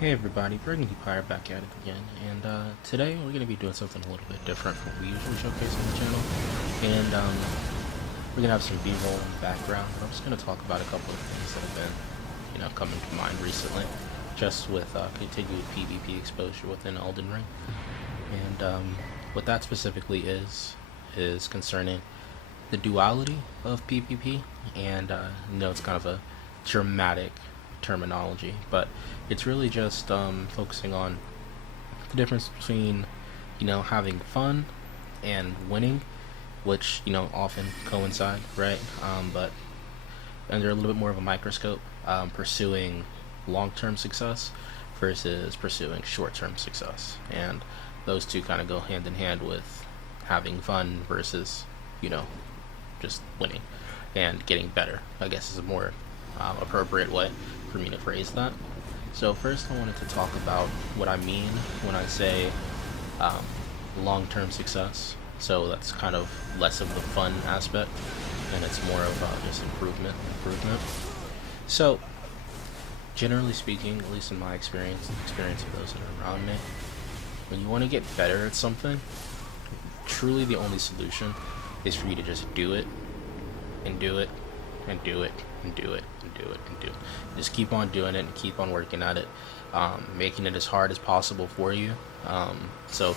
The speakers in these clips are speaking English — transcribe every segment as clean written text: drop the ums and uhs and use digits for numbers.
Hey everybody, Burgundy Pyre back at it again, and today we're going to be doing something a little bit different from what we usually showcase on the channel, and we're going to have some B-roll in the background, but I'm just going to talk about a couple of things that have been, coming to mind recently, just with continued PvP exposure within Elden Ring, and what that specifically is concerning the duality of PvP, and it's kind of a dramatic terminology, but it's really just focusing on the difference between having fun and winning, which often coincide, right? But under a little bit more of a microscope, pursuing long-term success versus pursuing short-term success, and those two kind of go hand in hand with having fun versus just winning and getting better, I guess, is a more appropriate way for me to phrase that. So first I wanted to talk about what I mean when I say long-term success. So that's kind of less of the fun aspect, and it's more of just improvement. So generally speaking, at least in my experience, and the experience of those that are around me, when you want to get better at something, truly the only solution is for you to just do it and do it and do it and do it and do it and do it. Just keep on doing it and keep on working at it, making it as hard as possible for you. So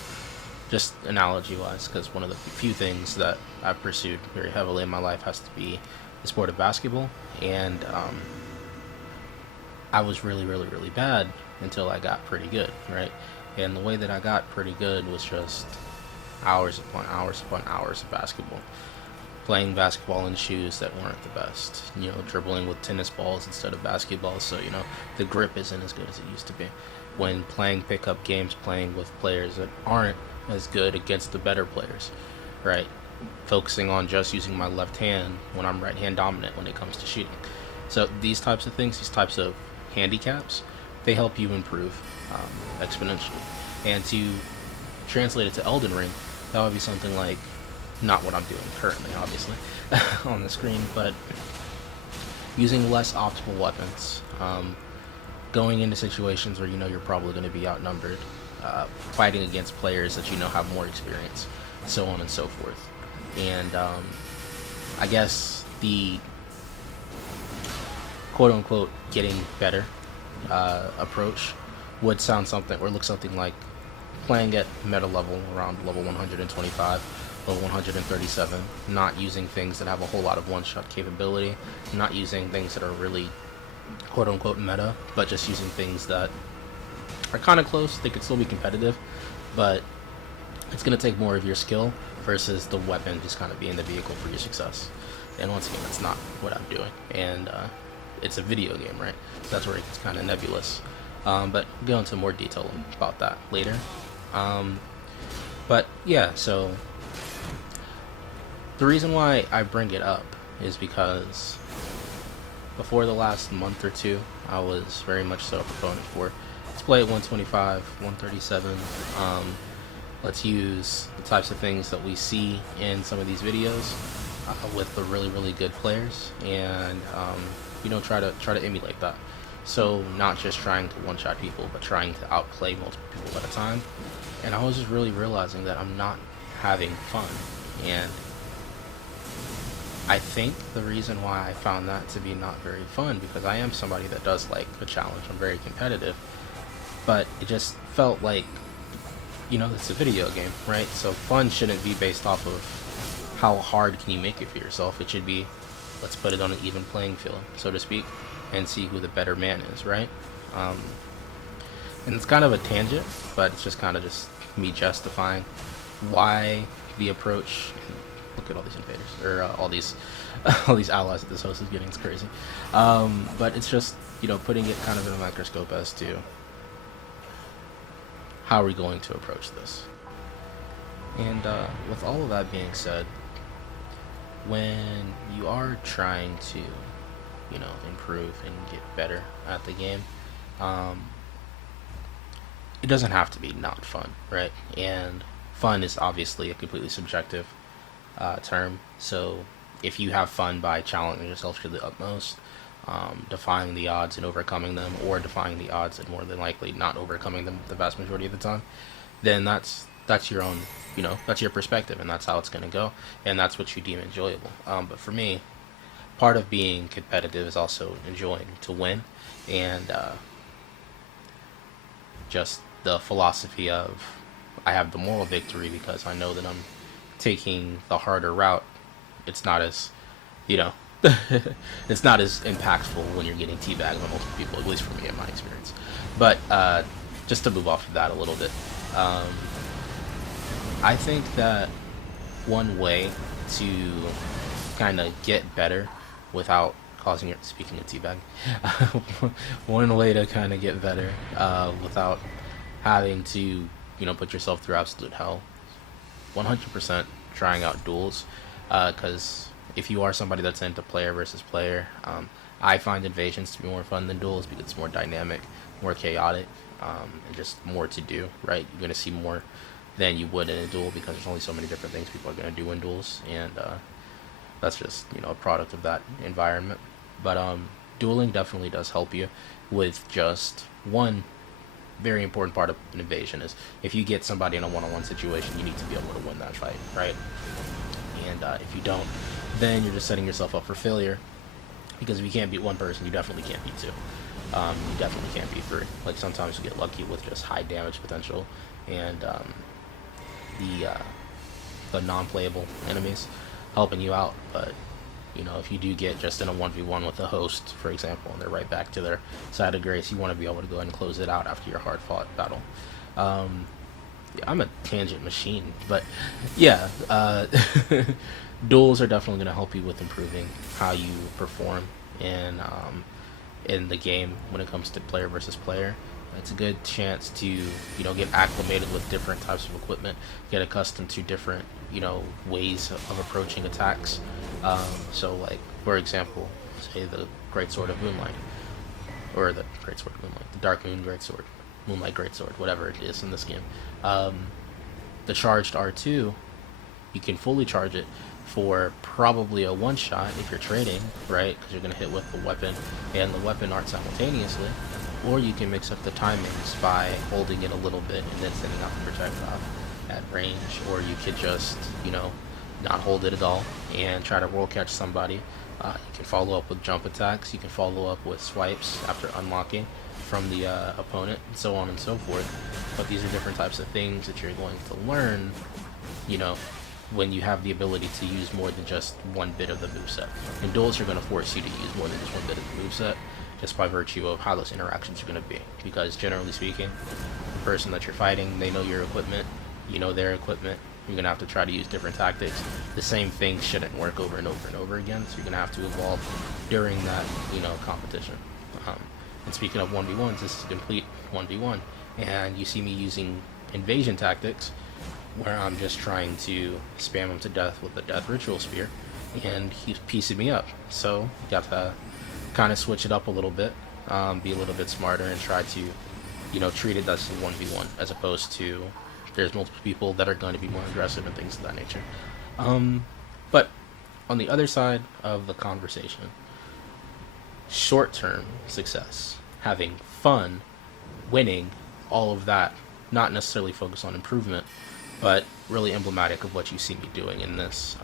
just analogy wise, because one of the few things that I've pursued very heavily in my life has to be the sport of basketball, and I was really bad until I got pretty good, right? And the way that I got pretty good was just hours upon hours upon hours of basketball, playing basketball in shoes that weren't the best, dribbling with tennis balls instead of basketballs, so the grip isn't as good as it used to be. When playing pickup games, playing with players that aren't as good against the better players, right? Focusing on just using my left hand when I'm right hand dominant when it comes to shooting. So these types of things, these types of handicaps, they help you improve exponentially. And to translate it to Elden Ring, that would be something like, not what I'm doing currently, obviously, on the screen, but using less optimal weapons, going into situations where you're probably going to be outnumbered, fighting against players that have more experience, so on and so forth. And I guess the quote-unquote getting better approach would sound something, or look something like playing at meta level around level 125, level 137, not using things that have a whole lot of one-shot capability, not using things that are really quote-unquote meta, but just using things that are kind of close. They could still be competitive, but it's going to take more of your skill versus the weapon just kind of being the vehicle for your success. And once again, that's not what I'm doing, and it's a video game, right? So that's where it gets kind of nebulous, but we'll go into more detail about that later. But yeah, so the reason why I bring it up is because before the last month or two, I was very much so a proponent for, let's play at 125, 137, let's use the types of things that we see in some of these videos with the really good players, and try to emulate that. So not just trying to one-shot people, but trying to outplay multiple people at a time. And I was just really realizing that I'm not having fun, and I think the reason why I found that to be not very fun, because I am somebody that does like a challenge, I'm very competitive, but it just felt like, it's a video game, right? So fun shouldn't be based off of how hard can you make it for yourself. It should be, let's put it on an even playing field, so to speak, and see who the better man is, right? And it's kind of a tangent, but it's just kind of just me justifying why the approach. Look at all these invaders, or all these all these allies that this host is getting. It's crazy. But it's just putting it kind of in a microscope as to how are we going to approach this. And with all of that being said, when you are trying to improve and get better at the game, it doesn't have to be not fun, right? And fun is obviously a completely subjective term. So if you have fun by challenging yourself to the utmost, defying the odds and overcoming them, or defying the odds and more than likely not overcoming them the vast majority of the time, then that's your own, that's your perspective, and that's how it's going to go, and that's what you deem enjoyable. But for me, part of being competitive is also enjoying to win, and just the philosophy of I have the moral victory because I know that I'm taking the harder route. It's not as, you know, it's not as impactful when you're getting teabagged by multiple people, at least for me in my experience. But just to move off of that a little bit, I think that one way to kind of get better without causing it, speaking of teabag, one way to kind of get better without having to, put yourself through absolute hell, 100% trying out duels, because if you are somebody that's into player versus player, I find invasions to be more fun than duels because it's more dynamic, more chaotic, and just more to do, right? You're going to see more than you would in a duel because there's only so many different things people are going to do in duels, and that's just, a product of that environment. But dueling definitely does help you with just one very important part of an invasion is if you get somebody in a one-on-one situation, you need to be able to win that fight, right? And if you don't, then you're just setting yourself up for failure, because if you can't beat one person, you definitely can't beat two. You definitely can't beat three. Like, sometimes you get lucky with just high damage potential and the non-playable enemies helping you out, but if you do get just in a 1v1 with a host, for example, and they're right back to their side of grace, you want to be able to go ahead and close it out after your hard-fought battle. Yeah, I'm a tangent machine, but yeah, duels are definitely going to help you with improving how you perform in the game when it comes to player versus player. It's a good chance to, get acclimated with different types of equipment, get accustomed to different, ways of approaching attacks. So, like, for example, say the Greatsword of Moonlight, or the Greatsword of Moonlight, the Darkmoon Greatsword, Moonlight Greatsword, whatever it is in this game. The charged R2, you can fully charge it for probably a one-shot if you're trading, right? Because you're going to hit with the weapon and the weapon art simultaneously. Or you can mix up the timings by holding it a little bit and then sending out the projectile at range. Or you could just, not hold it at all and try to roll catch somebody. You can follow up with jump attacks. You can follow up with swipes after unlocking from the opponent, and so on and so forth. But these are different types of things that you're going to learn, when you have the ability to use more than just one bit of the moveset. And duels are going to force you to use more than just one bit of the moveset, just by virtue of how those interactions are going to be. Because generally speaking, the person that you're fighting, they know your equipment, you know their equipment, you're going to have to try to use different tactics. The same thing shouldn't work over and over and over again, so you're going to have to evolve during that, competition. And speaking of 1v1s, this is a complete 1v1, and you see me using invasion tactics, where I'm just trying to spam him to death with the Death Ritual Spear, and he's piecing me up. So, you got to kind of switch it up a little bit, be a little bit smarter, and try to, treat it as a 1v1, as opposed to there's multiple people that are going to be more aggressive and things of that nature. But on the other side of the conversation, short-term success, having fun, winning, all of that, not necessarily focus on improvement, but really emblematic of what you see me doing in this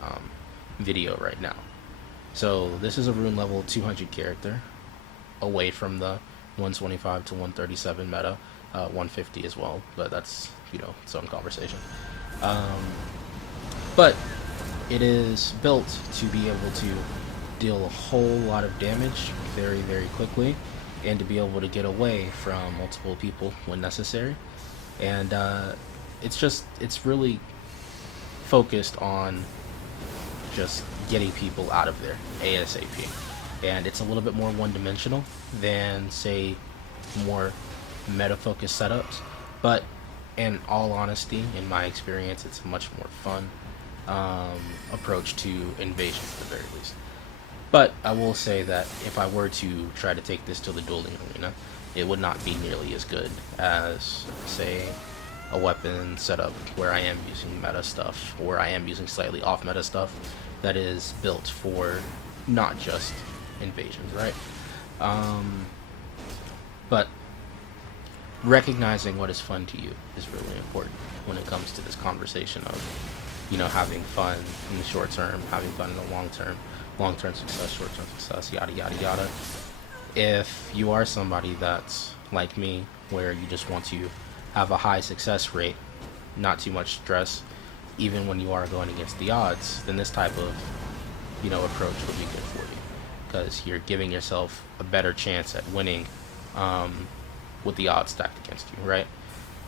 video right now. So this is a rune level 200 character, away from the 125 to 137 meta, 150 as well, but that's, its own conversation. But it is built to be able to deal a whole lot of damage very, very quickly, and to be able to get away from multiple people when necessary. And it's really focused on just getting people out of there ASAP. And it's a little bit more one-dimensional than, say, more meta-focused setups. But in all honesty, in my experience, it's a much more fun approach to invasion at the very least. But I will say that if I were to try to take this to the dueling arena, it would not be nearly as good as, say, a weapon setup where I am using meta stuff, or I am using slightly off meta stuff that is built for not just invasions, right? But recognizing what is fun to you is really important when it comes to this conversation of, having fun in the short term, having fun in the long term success, short term success, yada yada yada. If you are somebody that's like me, where you just want to have a high success rate, not too much stress, even when you are going against the odds, then this type of, approach would be good for you, because you're giving yourself a better chance at winning, with the odds stacked against you, right?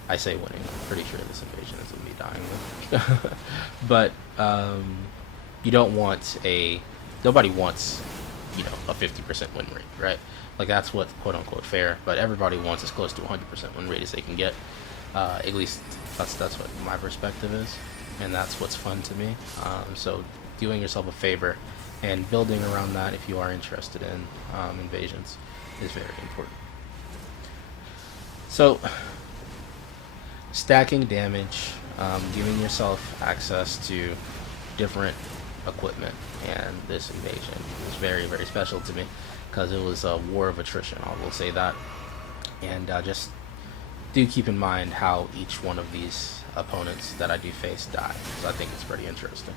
I say winning. I'm pretty sure this invasion is going to be dying. But you don't want nobody wants, a 50% win rate, right? Like, that's what's quote-unquote fair, but everybody wants as close to 100% win rate as they can get. At least that's what my perspective is, and that's what's fun to me. So doing yourself a favor and building around that, if you are interested in invasions, is very important. So, stacking damage, giving yourself access to different equipment, and this invasion was very, very special to me, because it was a war of attrition, I will say that. And just do keep in mind how each one of these opponents that I do face die, because I think it's pretty interesting.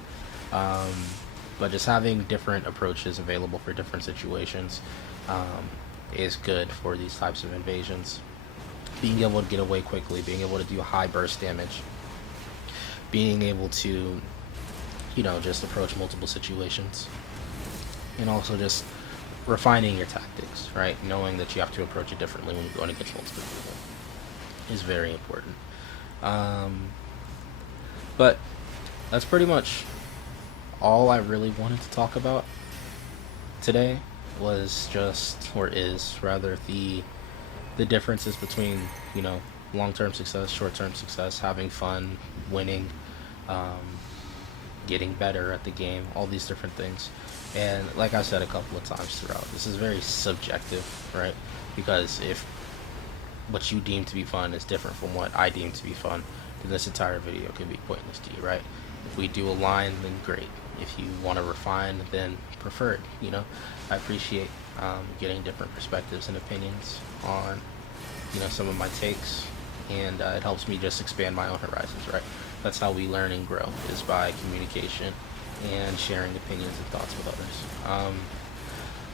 But just having different approaches available for different situations is good for these types of invasions. Being able to get away quickly, being able to do high burst damage, being able to, just approach multiple situations, and also just refining your tactics, right? Knowing that you have to approach it differently when you're going against multiple people is very important. But that's pretty much all I really wanted to talk about today. Was just, or is rather, the differences between, long-term success, short-term success, having fun, winning, getting better at the game, all these different things. And like I said a couple of times throughout, this is very subjective, right? Because if what you deem to be fun is different from what I deem to be fun, then this entire video could be pointless to you, right? If we do align, then great. If you want to refine, then preferred. I appreciate getting different perspectives and opinions on, some of my takes, and it helps me just expand my own horizons, right? That's how we learn and grow, is by communication and sharing opinions and thoughts with others.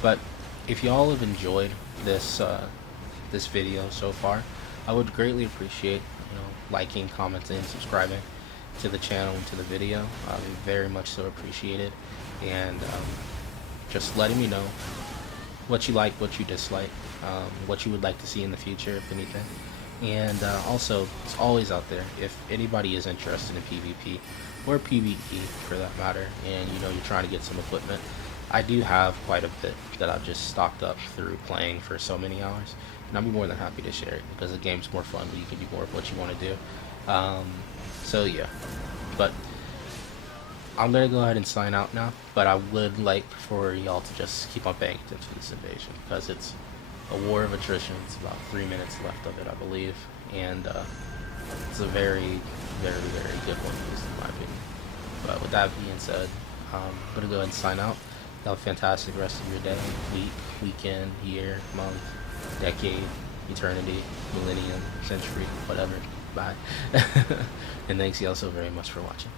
But if y'all have enjoyed this this video so far, I would greatly appreciate, liking, commenting, subscribing to the channel and to the video. I would very much so appreciate it, and just letting me know what you like, what you dislike, what you would like to see in the future, if anything. And also, it's always out there, if anybody is interested in PvP or PvE for that matter, and you're trying to get some equipment, I do have quite a bit that I've just stocked up through playing for so many hours, and I'll be more than happy to share it, because the game's more fun when you can do more of what you want to do. So yeah, but I'm gonna go ahead and sign out now, but I would like for y'all to just keep on paying attention to this invasion, because it's a war of attrition. It's about 3 minutes left of it, I believe, and it's a very, very, very good one, at least in my opinion. But with that being said, I'm gonna go ahead and sign out. Have a fantastic rest of your day, week, weekend, year, month, decade, eternity, millennium, century, whatever. Bye. And thanks y'all so very much for watching.